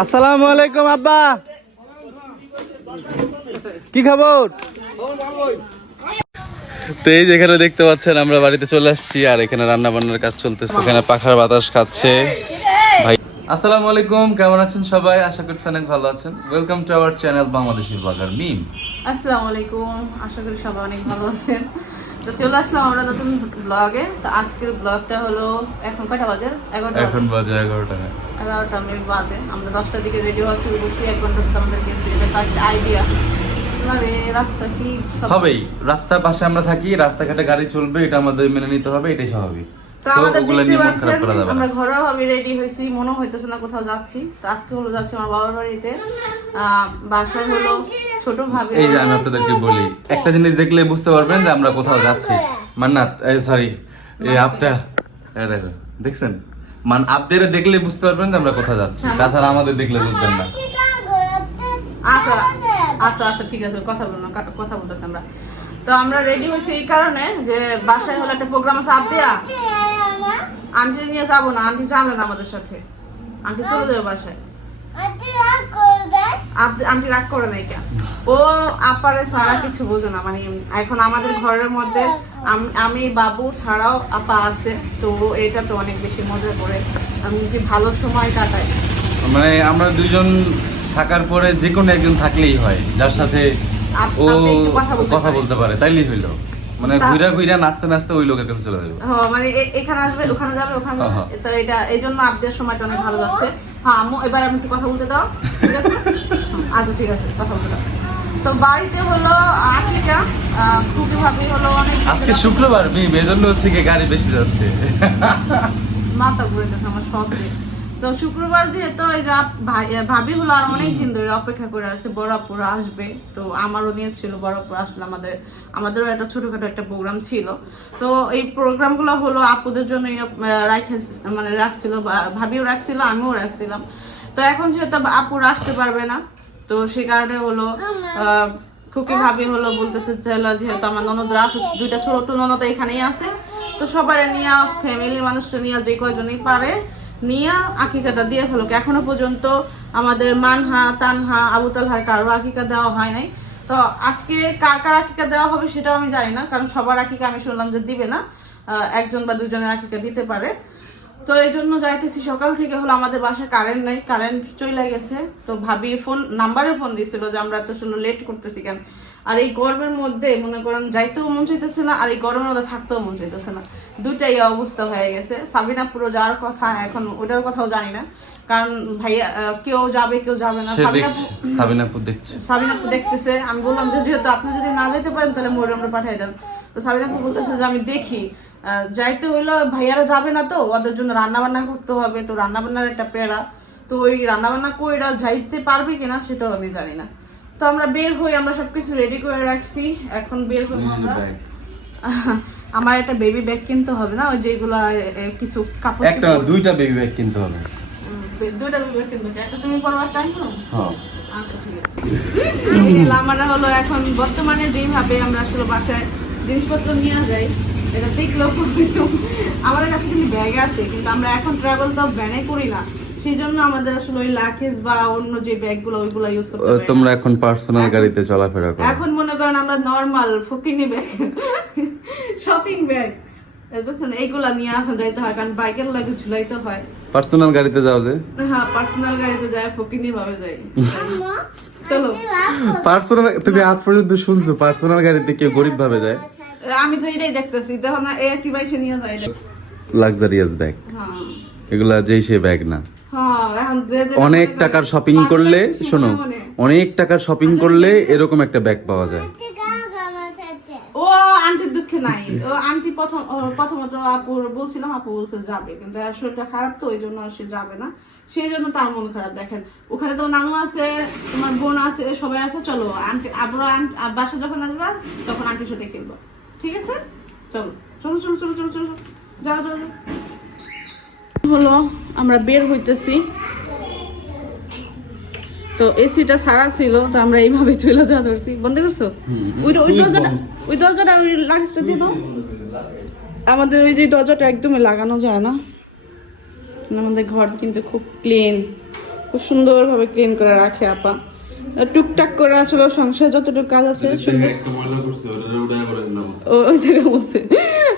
আসসালামু আলাইকুম আব্বা। কি খবর? তো এই যেখানে দেখতে পাচ্ছেন আমরা বাড়িতে চলে আসছি আর এখানে রান্না বান্নার কাজ চলতেছে। এখানে পাখার বাতাস খাচ্ছে। ভাই আসসালামু আলাইকুম কেমন আছেন সবাই? আশা করছি অনেক ভালো আছেন। Welcome to our channel Bangladeshi blogger Mim. আসসালামু আলাইকুম আশা করি সবাই অনেক ভালো আছেন। তো চলে আসলাম আমরা নতুন ব্লগে তো আজকের ব্লগটা হলো এখন কয়টা বাজে? এগারোটা। এখন বাজে এগারোটা। এগারোটা মিনিট বাজে আমরা দশটার দিকে রেডি হওয়া শুরু করছি। এক ঘণ্টা তো আমাদের গেছি এটা তার আইডিয়া রাস্তা কি হবেই। রাস্তার পাশে আমরা থাকি রাস্তাঘাটে গাড়ি চলবে এটা আমাদের মেনে নিতে হবে এটাই স্বাভাবিক। তো আমাদের দেখতে পাচ্ছেন খারাপ করা যাবে না। আমরা ঘরোয়া ভাবে রেডি হয়েছি মনে হইতেছে না কোথাও যাচ্ছি। তো আজকে হলো যাচ্ছি আমার বাবার বাড়িতে। বাসায় হলো ছোট ভাবে। এই যে আমি আপনাদেরকে বলি একটা জিনিস দেখলে বুঝতে পারবেন যে আমরা কোথাও যাচ্ছি। মান্নাত সরি এই আপটা দেখছেন? মান আপদের দেখলে বুঝতে পারবেন যে আমরা কোথাও যাচ্ছি। তাছাড়া আমাদের দেখলে বুঝবেন না। আচ্ছা আচ্ছা আচ্ছা ঠিক আছে কথা বলো না কথা বলতেছি আমরা। তো আমরা রেডি হয়েছি এই কারণে যে বাসায় হলো একটা প্রোগ্রাম আছে আপ দেয়া আন্টি নিয়ে যাব না আন্টি যাবে না আমাদের সাথে। আন্টি চলে যাবে বাসায়। আন্টি রাগ করে নাই কেন? ও আপারে ছাড়া কিছু বোঝে না মানে এখন আমাদের ঘরের মধ্যে আমি বাবু ছাড়াও আপা আছে তো এটা তো অনেক বেশি মজা করে আমি কি ভালো সময় কাটাই। মানে আমরা দুজন থাকার পরে যে কোনো একজন থাকলেই হয় যার সাথে আপ- ও কথা বলতে কথা বলতে পারে তাইলেই হইল। মানে ঘুরা ঘুরা নাচতে নাচতে ওই লোকের কাছে চলে যাবে। হ্যাঁ, মানে এখানে আসবে ওখানে যাবে ওখানে যাবে। তো এটা এই জন্য আপদের সময়টা অনেক ভালো যাচ্ছে হ্যাঁ আম্মু এবার আমি একটু কথা বলতে দাও ঠিক আছে? আচ্ছা ঠিক আছে কথা বলতে দাও। তো বাড়িতে হলো আকিকা খুবই ভাবি হলো অনেক আজকে শুক্রবার মেয়ে বেজন্য হচ্ছে গাড়ি বেশি যাচ্ছে। মাথা ঘুরে গেছে আমার সব। তো শুক্রবার যেহেতু এই ভাই- ভাবি হলো আর অনেক দিন ধরে অপেক্ষা করে আছে বড় আপুরা আসবে। তো আমারও নিয়েছিল বড় আপুরা আসলে আমাদের আমাদেরও একটা ছোটখাটো একটা প্রোগ্রাম ছিল। তো এই প্রোগ্রামগুলো হলো আপুদের জন্য রাখে মানে রাখছিল ভাবিও রাখছিল, আমিও রাখছিলাম। তো এখন যেহেতু আপুরা আসতে পারবে না, তো সে কারণে হলো খুকি ভাবি হলো বলতেছে যেহেতু আমার ননদরা আছে, দুইটা ছোট ননদ এখানেই আছে। তো সবাই নিয়ে ফ্যামিলির মানুষটা নিয়ে যে কয়জনই পারে নিয়ে আকিকাটা দিয়ে ফেলো এখনও পর্যন্ত আমাদের মানহা, তানহা, আবু তালহার কারও আকিকা দেওয়া হয় নাই। তো আজকে কার কার আকিকা দেওয়া হবে সেটাও আমি জানি না, কারণ সবার আকিকা আমি শুনলাম যে দিবে না। একজন বা দুজনের আকিকা দিতে পারে। তো এই জন্য যাইতেছি। সকাল থেকে হলো আমাদের বাসায় কারেন্ট নাই, কারেন্ট চলে গেছে। তো ভাবি ফোন, নাম্বারে ফোন দিছিল যে আমরা তো শুধু লেট করতেছি কেন? আর এই গরমের মধ্যে মনে করেন যাইতেও মন চাইতেছে না আর এই গরমের মধ্যে থাকতেও মন চাইতেছে না। দুইটাই অবস্থা হয়ে গেছে। সাবিনা পুরো যাওয়ার কথা এখন ওটার কথাও জানি না। কারণ ভাইয়া কেউ যাবে কেউ যাবে না। সে সাবিনা দেখছে সাবিনাপুর দেখতেছে। আমি বললাম যে যেহেতু আপনি যদি না যেতে পারেন তাহলে মরিয়মরা পাঠিয়ে দেন। তো সাবিনাপু বলতেছে যে আমি দেখি। যাইতে হইল ভাইয়ারা যাবে না তো ওদের জন্য রান্না বান্না করতে হবে। তো রান্না বান্নার একটা পেড়া তো ওই রান্না বান্না কইরা যাইতে পারবে কিনা সেটাও আমি জানি না। তো আমরা বের হই আমরা সবকিছু রেডি করে রাখছি। এখন বের যে আমরা। আমার একটা বেবি ব্যাগ কিনতে হবে না? ওই যেগুলো কিছু কাপড় একটা দুইটা বেবি ব্যাগ কিনতে হবে। দুইটা বেবি ব্যাগ কিনতে হবে। একটা তুমি পরবার টাইম হ্যাঁ। আচ্ছা ঠিক আছে। আমরা হলো এখন বর্তমানে যেভাবে আমরা আসলে বাসায় জিনিসপত্র নিয়ে যাই এটা দেখলেও একটু আমাদের কাছে কিন্তু ব্যাগ আছে কিন্তু আমরা এখন ট্রাভেল তো ভ্যানে করি না। সেই জন্য আমাদের আসলে ওই লাকেজ বা অন্য যে ব্যাগগুলো ওইগুলো ইউজ করতে পারি তোমরা এখন পার্সোনাল গাড়িতে চলাফেরা করো। এখন মনে করেন আমরা নর্মাল ফকিনি ব্যাগ শপিং ব্যাগ বুঝছেন? এইগুলা নিয়ে এখন যাইতে হয় কারণ বাইকের লাগে ঝুলাইতে হয়। পার্সোনাল গাড়িতে যাও যে। হ্যাঁ পার্সোনাল গাড়িতে যায় ফকিনি ভাবে যাই। চলো। পার্সোনাল তুমি আজ পর্যন্ত শুনছো পার্সোনাল গাড়িতে কেউ গরিব ভাবে যায়? আমি তো এটাই দেখতেছি দেখো না এ কি বাইসে নিয়ে যায়। লাক্সারিয়াস ব্যাগ হ্যাঁ। এগুলা যেই সে ব্যাগ না। অনেক টাকার শপিং করলে শোনো। অনেক টাকার শপিং করলে এরকম একটা ব্যাগ পাওয়া যায়। ও আন্টির দুঃখে নাই। ও আন্টি প্রথম ও প্রথমত আপু বলছিলাম আপু বলছে যাবে কিন্তু শরীরটা খারাপ তো ওই জন্য আর সে যাবে না। সেই জন্য তার মন খারাপ দেখেন। ওখানে তো নানু আছে তোমার বোন আছে সবাই আছে চলো আন্টি আবার বাসা যখন আসবা তখন আন্টির সাথে খেলব। ঠিক আছে? চলো চলো চলো চলো চলো চলো যাও যাও। হলো আমরা বের হইতেছি। তো এসিটা সারা ছিল তো আমরা এইভাবে চলে যাওয়া ধরছি। বন্ধ করছ? ওই দরজাটা ওই দরজাটা লাগছে দাও। আমাদের ওই যে দরজাটা একদমই লাগানো যায় না। আমাদের ঘর কিন্তু খুব ক্লিন খুব সুন্দরভাবে ক্লিন করে রাখে আপা। টুকটাক করে আসলে সংসার যতটুকু কাজ আছে ও বসে।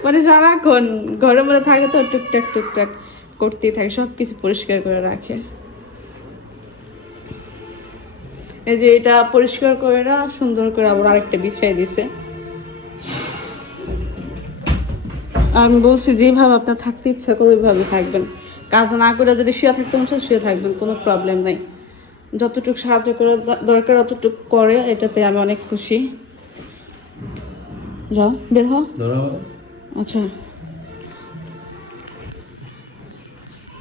মানে সারাক্ষণ ঘরের মধ্যে থাকে তো টুকটাক টুকটাক। করতেই থাকে সব কিছু পরিষ্কার করে রাখে। এই যে এটা পরিষ্কার করে না সুন্দর করে আবার আরেকটা বিছিয়ে দিছে। আমি বলছি যেভাবে আপনার থাকতে ইচ্ছা করে ওইভাবে থাকবেন। কাজ না করে যদি শুয়ে থাকতে মন শুয়ে থাকবেন কোনো প্রবলেম নাই। যতটুকু সাহায্য করে দরকার অতটুকু করে এটাতে আমি অনেক খুশি। যাও বের হও। আচ্ছা।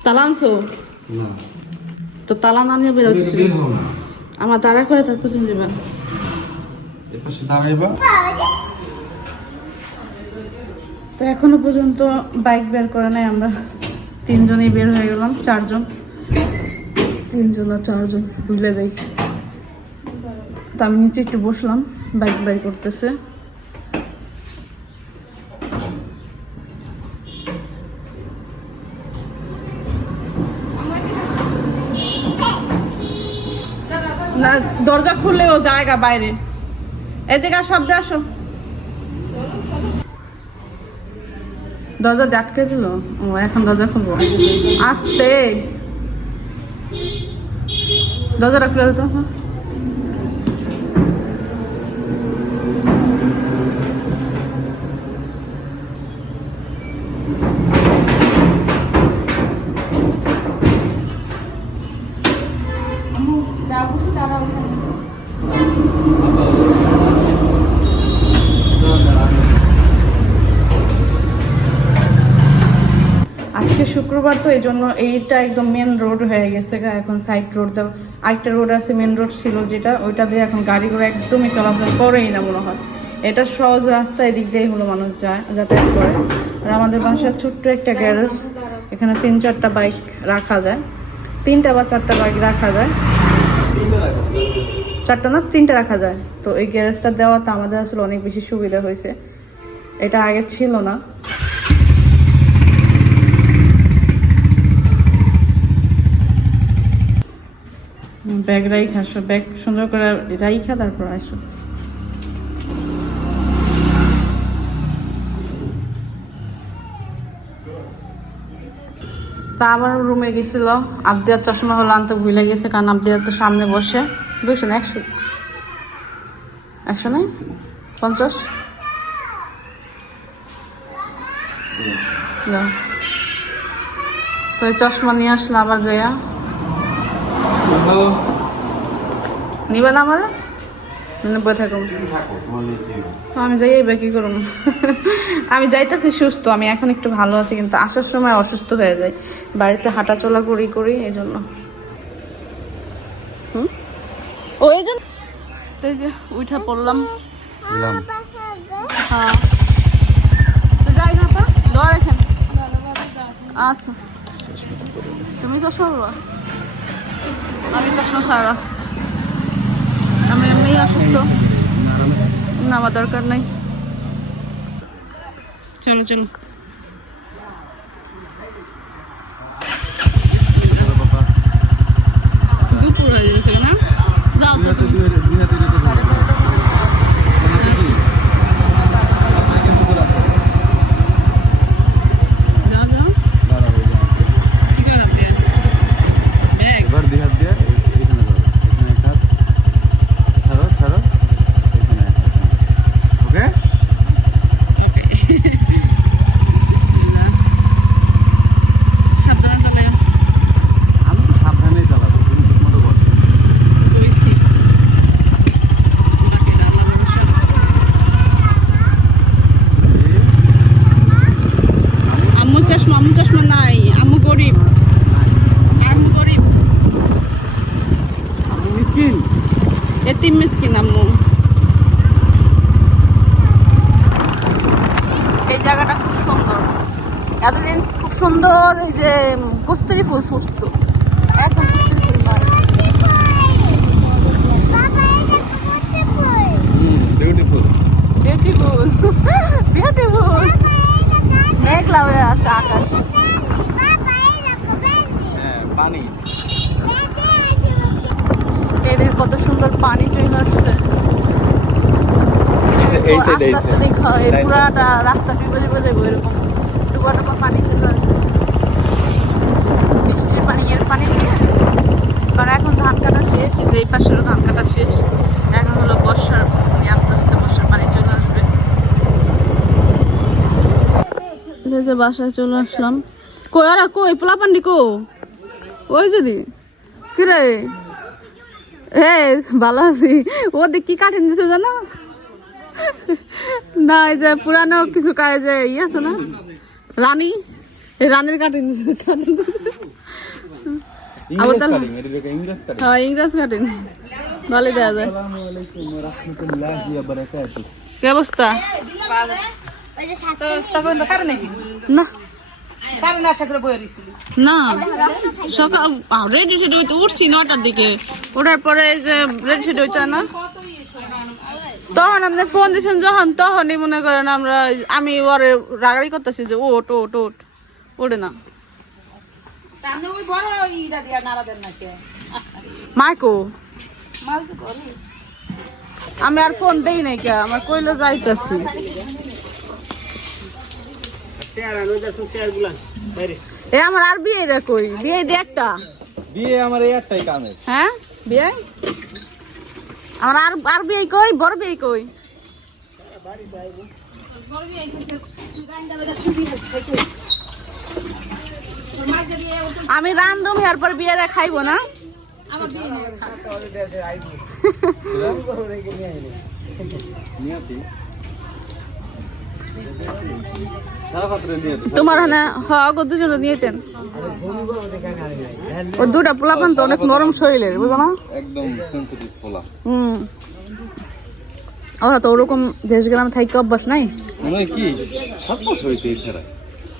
তালা আনছো তো তালা না নিয়ে বেরোতেছিল আমার তাড়া করে তারপর তুমি যাবে। তো এখনও পর্যন্ত বাইক বের করে নাই আমরা। তিনজনই বের হয়ে গেলাম চারজন। তিনজন আর চারজন ভুলে যাই। তো আমি নিচে একটু বসলাম বাইক বের করতেছে। জায়গা বাইরে। এদিকে আর শব্দ আসো। দরজা আটকে দিল? ও, এখন দরজা খুলবো। আসতে। দরজাটা খুলে দিত হ্যাঁ। আজকে শুক্রবার তো এই জন্য এইটা একদম মেন রোড হয়ে গেছে গা, এখন সাইড রোড দাও আরেকটা রোড আছে মেন রোড ছিল যেটা ওইটা দিয়ে এখন গাড়ি ঘোড়া একদমই চলাফেরা করেই না মনে হয়। এটা সহজ রাস্তা এদিক দিয়েই হলো মানুষ যায় যাতায়াত করে। আর আমাদের বাসার ছোট্ট একটা গ্যারেজ এখানে তিন চারটা বাইক রাখা যায়। তিনটা বা চারটা বাইক রাখা যায়। চারটা না তিনটা রাখা যায়। তো এই গ্যারেজটা দেওয়াতে আমাদের আসলে অনেক বেশি সুবিধা হয়েছে। এটা আগে ছিল না। ব্যাগ রাইখা আসো ব্যাগ সুন্দর করে রাইখা, তারপর আসো তা আবার রুমে গেছিল। আবদিয়ার চশমা হলো আনতে ভুলে গেছে, কারণ আবদিয়ার তো সামনে বসে। দুশো না, একশো? একশো নেই পঞ্চাশ। তো চশমা নিয়ে আসলে আবার যাইয়া। নিবে না আমার? মানে থাকুন নিতে তো আমি যাই এবার কি করুন আমি যাইতেছি সুস্থ আমি এখন একটু ভালো আছি কিন্তু আসার সময় অসুস্থ হয়ে যাই। বাড়িতে হাঁটা চলা করি করি এই জন্য। হুম? ও এই জন্য এই যে উঠে পড়লাম। হ্যাঁ। তো যাই না দোয়া রেখেন আচ্ছা। তুমি চশমা আমি চশমা সারা। আমি এমনি অসুস্থ। নামা দরকার নাই। চলো চলো। দুপুর হয়ে গেছে, না। যাও যাও কি করবে ব্যাগ এবার দুই হাত দিয়ে এই- এইখানে ধরো এখানে এক হাত ছাড়ো ছাড়ো এখানে এক হাত ওকে বিসমিল্লাহ সাবধানে চলে আমি তো সাবধানেই চালাবো তুমি ঠিক মতো বসো কইছি বাকিটা আল্লাহ ভরসা আম্মু চশমা আম্মু চশমা নাই আম্মু গরিব আম্মু গরিব আমি মিসকিন এতিম মিসকিন আম্মু এই জায়গাটা খুব সুন্দর। এতদিন খুব সুন্দর এই যে কস্তুরি ফুল ফুটতো। এখন কস্তুরি ফুল নয় বিউটিফুল বিউটিফুল বিউটিফুল মেঘলা হয়ে আছে আকাশ। হ্যাঁ পানি। কত সুন্দর পানি চলে আসছে। এই side, এই side. দেখা এই পুরাটা রাস্তা ডুবে ডুবে যাব এরকম ডুবা ডুবা পানি চলে আসবে বৃষ্টির পানি এর পানি কারণ এখন ধান কাটা শেষ এই পাশেরও ধান কাটা শেষ। এখন হলো বর্ষার আস্তে আস্তে বর্ষার পানি চলে আসবে। যে বাসায় চলে আসলাম। কই আরা কই পোলা পান্ডি কো ওই যদি। কি রে এ ভালো আছি। ও দেখ কি কাঠিন দিছে জানো? না এই যে পুরানো কিছু কাজ যে ই আছে না? রানী? এই রানীর আবার তাহলে হ্যাঁ ইংরেজ কাঠিন ভালো দেওয়া যায়। কি অবস্থা? না। না। সকাল রেডি সেডি হইতে উঠছি নটার দিকে। ওঠার পরে যে রেডি সেডি হইছে না? তখন আপনি ফোন দিয়েছেন যখন তখনই মনে করেন আমরা আমি ওরে রাগারি করতেছি যে ওট ওট ওট ওঠে না। মাইকো। আমি আর ফোন দেই নাই কে আমার কইলো যাইতাছি। এ আমার আর বিয়ে রে কই? বিয়ে দে একটা? বিয়ে আমার এই একটাই কামের। হ্যাঁ? বিয়ে? আমার আর আর বিয়ে কই? বড় বিয়ে কই? আমি রান্ধম এর পর বিয়েরে খাইবো না? তোমার হানে হক দুজন নিয়েতেন ও দুটা পোলাপান তো অনেক নরম শরীরের বুঝো না? একদম সেনসিটিভ পোলা। হুম। ওরা তো ওরকম দেশ গ্রামে থাকি অভ্যাস নাই? কি সাত মাস হয়েছে এই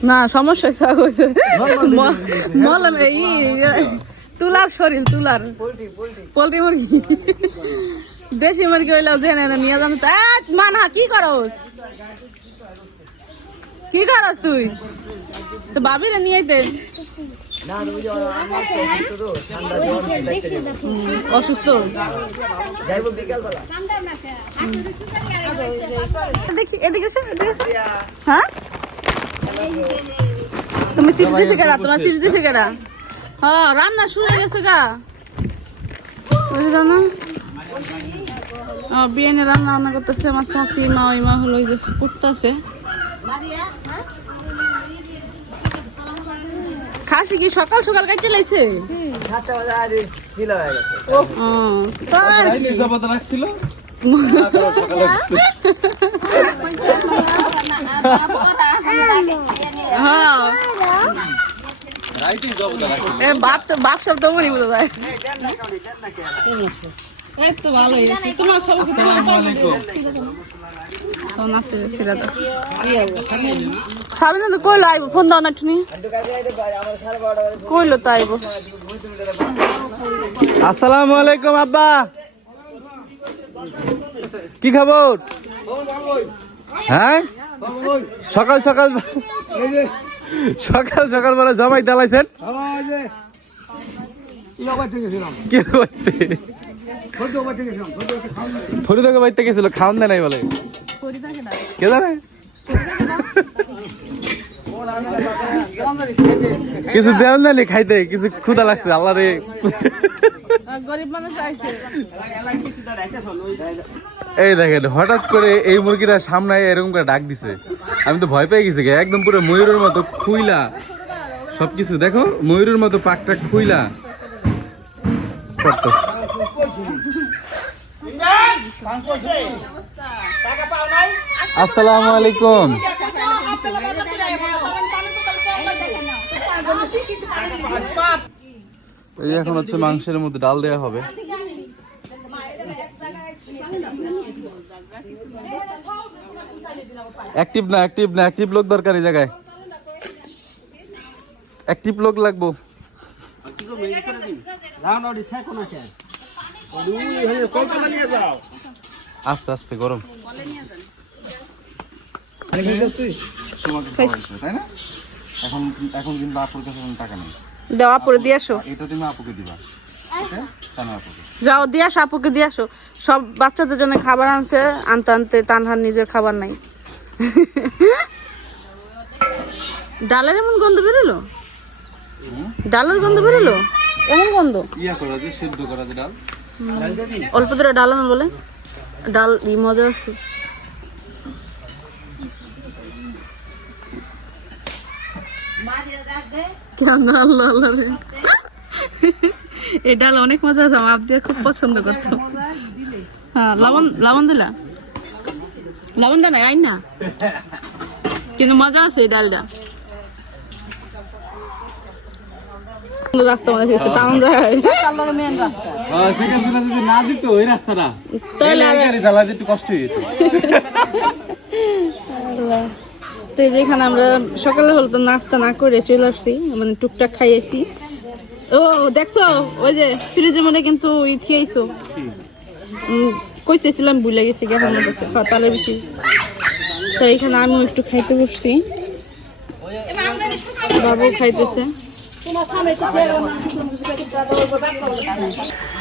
না সমস্যা হয়েছে হয়েছে মলম এই তুলার শরীর তুলার। পোল্ট্রি মুরগি। দেশি মুরগি হইলেও জেনে না নিয়ে জানো তো। এই, মানহা কি করস? কি করস তুই? তো বাবিরে নিয়ে আইতে অসুস্থ দেখি। এদিকে। হ্যাঁ? তুমি চিপস দিছে কেডা তোমার চিপস দিছে কেডা হ্যাঁ রান্না শুরু হয়ে গেছে গা। বুঝলো না? বিয়ানে রান্না রান্না করতেছে আমার চাচি মা ওই মা হলো ওই যে করতেছে খাসি কি সকাল সকাল কাটতে লাইছে ও, তার কি? জবাদ রাখছিল হ্যাঁ। রাইতেই জবাদ রাখছিল এ বাপ তো বাপ সব তো মনে বোঝা যায় এই তো ভালোই তোমার খবর সাবিনা তো কইলো আইবো ফোন দাও না টুনি কইলো তো আইবো আসসালামু আলাইকুম আব্বা। কি খবর? হ্যাঁ সকাল সকাল সকাল সকাল বেলা জামাই দালাইছেন কি করতে? ফরিদাকে বাড়িতে গেছিল খাওয়ান দেয় নাই বলে। কে জানে? কিছু দেওয়ান দেয়নি খাইতে কিছু ক্ষুদা লাগছে আল্লাহ রে গরিব মানুষ আইছে। এই দেখেন হঠাৎ করে এই মুরগিটা সামনে এরকম করে ডাক দিছে। আমি তো ভয় পেয়ে গেছি একদম পুরো ময়ূরের মতো খুইলা। সবকিছু দেখো ময়ূরের মতো পাকটা খুইলা। করতেছে। আসসালামু আলাইকুম। এই এখন হচ্ছে মাংসের মধ্যে ডাল দেওয়া হবে। অ্যাক্টিভ না অ্যাক্টিভ না, অ্যাক্টিভ লোক দরকার এই জায়গায়। অ্যাক্টিভ লোক লাগবো। আস্তে আস্তে, গরম। তাই না? এখন এখন কিন্তু আপুর কাছে টাকা নেই। দেওয়া পরে দিয়ে আসো। এটা তুমি আপুকে দিবা যাও দিয়ে আসো আপুকে দিয়ে আসো। সব বাচ্চাদের জন্য খাবার আনছে আনতে আনতে তানহার নিজের খাবার নাই। ডালের এমন গন্ধ বেরোলো? ডালের গন্ধ বেরোলো? এমন গন্ধ? ইয়া করা যে সিদ্ধ করা যে ডাল। অল্প ধরে ডাল বলে। ডাল ই মজা আছে। কেন? আল্লাহ আল্লাহ এই ডাল অনেক মজা আছে আমার আব্দিয়া খুব পছন্দ করতো। হ্যাঁ লবণ লবণ দিলা? লবণ দেয় না আইন না? কিন্তু মজা আছে এই ডালটা। রাস্তা মনে হচ্ছে টাউন যায়। সেটা সেটা যদি না দিত ওই রাস্তাটা। তাহলে গাড়ি চালাতে একটু কষ্ট হয়ে যেত আল্লাহ। তো এই যে এখানে আমরা সকালে হলো তো নাস্তা না করে চলে আসছি মানে টুকটাক খাইয়েছি। ও দেখছ? ওই যে ফ্রিজের মধ্যে কিন্তু ই থিয়েছো কই চেয়েছিলাম ভুলে গেছি কেমন লাগছে তালে বেশি। তো এখানে আমিও একটু খাইতে বসছি। বাবু খাইতেছে।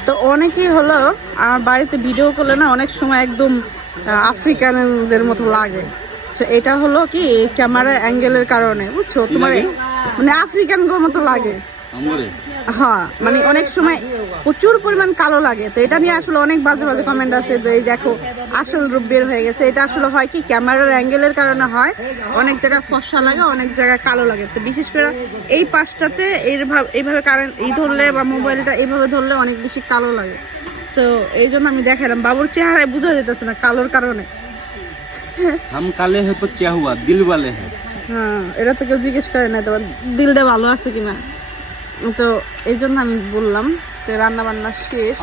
তো অনেকেই হলো, আমার বাড়িতে ভিডিও করলে না অনেক সময় একদম আফ্রিকানদের মতো লাগে। তো এটা হলো কি ক্যামেরার অ্যাঙ্গেলের কারণে বুঝছ? তোমার মানে আফ্রিকান গো মতো লাগে। হ্যাঁ মানে অনেক সময় প্রচুর পরিমাণ কালো লাগে। তো এটা নিয়ে আসলে অনেক বাজে বাজে কমেন্ট আসে যে এই দেখো আসল রূপ বের হয়ে গেছে। এটা আসলে হয় কি ক্যামেরার অ্যাঙ্গেলের কারণে হয়। অনেক জায়গায় ফর্সা লাগে অনেক জায়গায় কালো লাগে। তো বিশেষ করে এই পাশটাতে এইভাবে এইভাবে কারেন্ট এই ধরলে বা মোবাইলটা এইভাবে ধরলে অনেক বেশি কালো লাগে। তো এই জন্য আমি দেখালাম। বাবুর চেহারায় বোঝা যেতেছে না কালোর কারণে। হাম কালে হে তো কে হুয়া? দিল বালে হে। হ্যাঁ এটা তো কেউ জিজ্ঞেস করে না তোমার দিলটা ভালো আছে কিনা? তো এই জন্য আমি বললাম তো রান্না বান্না শেষ